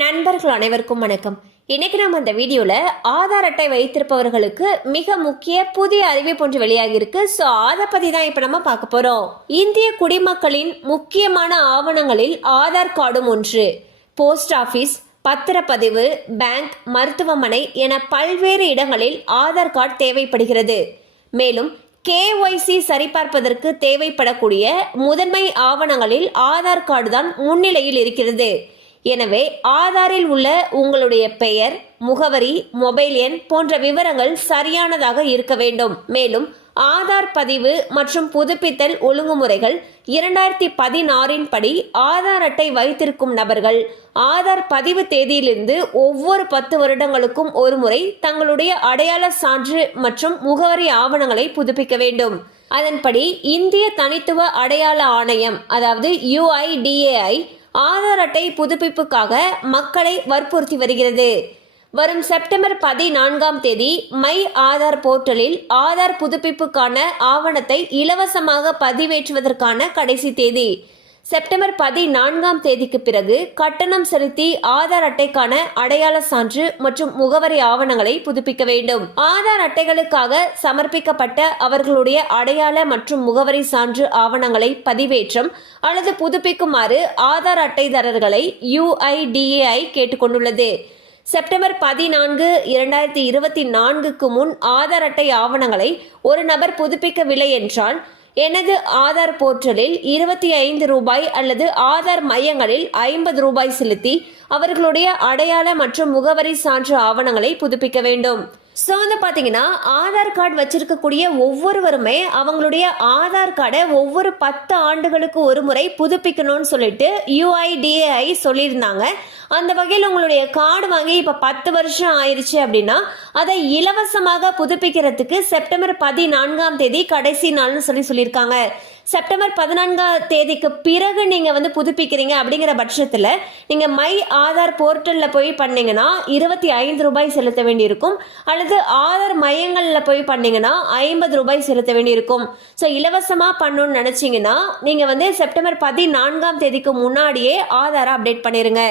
நண்பர்கள் அனைவருக்கும் வணக்கம். இன்னைக்கு நம்ம அந்த வீடியோல ஆதார் அட்டை வைத்திருப்பவர்களுக்கு மிக முக்கிய புதிய அறிவிப்பு ஒன்று வெளியாகி இருக்கு. ஸோ அதை பத்தி தான் இப்ப நம்ம பார்க்க போறோம். இந்திய குடிமக்களின் முக்கியமான ஆவணங்களில் ஆதார் கார்டும் ஒன்று. போஸ்ட் ஆபீஸ், பத்திரப்பதிவு, பேங்க், மருத்துவமனை என பல்வேறு இடங்களில் ஆதார் கார்டு தேவைப்படுகிறது. மேலும் KYC சரிபார்ப்பதற்கு தேவைப்படக்கூடிய முதன்மை ஆவணங்களில் ஆதார் கார்டு தான் முன்னிலையில் இருக்கிறது. எனவே ஆதாரில் உள்ள உங்களுடைய பெயர், முகவரி, மொபைல் எண் போன்ற விவரங்கள் சரியானதாக இருக்க வேண்டும். மேலும் ஆதார் பதிவு மற்றும் புதுப்பித்தல் ஒழுங்குமுறைகள் 2016 படி ஆதார் அட்டை வைத்திருக்கும் நபர்கள் ஆதார் பதிவு தேதியிலிருந்து ஒவ்வொரு 10 வருடங்களுக்கும் ஒரு முறை தங்களுடைய அடையாள சான்று மற்றும் முகவரி ஆவணங்களை புதுப்பிக்க வேண்டும். அதன்படி இந்திய தனித்துவ அடையாள ஆணையம், அதாவது UIDAI, ஆதார் அட்டை புதுப்பிப்புக்காக மக்களை வற்புறுத்தி வருகிறது. வரும் செப்டம்பர் 14 மை ஆதார் போர்ட்டலில் ஆதார் புதுப்பிப்புக்கான ஆவணத்தை இலவசமாக பதிவேற்றுவதற்கான கடைசி தேதி. செப்டம்பர் 14 பிறகு கட்டணம் செலுத்தி ஆதார் அட்டைக்கான அடையாள சான்று மற்றும் முகவரி ஆவணங்களை புதுப்பிக்க வேண்டும். ஆதார் அட்டைகளுக்காக சமர்ப்பிக்கப்பட்ட அவர்களுடைய அடையாள மற்றும் முகவரி சான்று ஆவணங்களை பதிவேற்றம் அல்லது புதுப்பிக்குமாறு ஆதார் அட்டைதாரர்களை UIDAI கேட்டுக்கொண்டுள்ளது. செப்டம்பர் 14, 2024 முன் ஆதார் அட்டை ஆவணங்களை ஒரு நபர் புதுப்பிக்கவில்லை என்றால் எனது ஆதார் போர்ட்டலில் 25 ரூபாய் அல்லது ஆதார் மையங்களில் 50 ரூபாய் செலுத்தி அவர்களுடைய அடையாள மற்றும் முகவரி சான்று ஆவணங்களை புதுப்பிக்க வேண்டும். ஸோ வந்து பார்த்தீங்கன்னா ஆதார் கார்டு வச்சிருக்கக்கூடிய ஒவ்வொருவருமே அவங்களுடைய ஆதார் கார்டை ஒவ்வொரு 10 ஆண்டுகளுக்கு ஒரு முறை புதுப்பிக்கணும்னு சொல்லிட்டு UIDAI சொல்லியிருந்தாங்க. அந்த வகையில் உங்களுடைய கார்டு வாங்கி இப்போ 10 வருஷம் ஆயிடுச்சு அப்படின்னா அதை இலவசமாக புதுப்பிக்கிறதுக்கு செப்டம்பர் 14 கடைசி நாள்னு சொல்லியிருக்காங்க. செப்டம்பர் 14 பிறகு நீங்கள் வந்து புதுப்பிக்கிறீங்க அப்படிங்கிற பட்சத்தில் நீங்கள் மை ஆதார் போர்ட்டலில் போய் பண்ணீங்கன்னா 25 ரூபாய் செலுத்த வேண்டியிருக்கும். அல்லது ஆதார் மையங்களில் போய் பண்ணீங்கன்னா 50 ரூபாய் செலுத்த வேண்டியிருக்கும். ஸோ இலவசமாக பண்ணணும்னு நினச்சிங்கன்னா நீங்கள் வந்து செப்டம்பர் 14 முன்னாடியே ஆதாரை அப்டேட் பண்ணிடுங்க.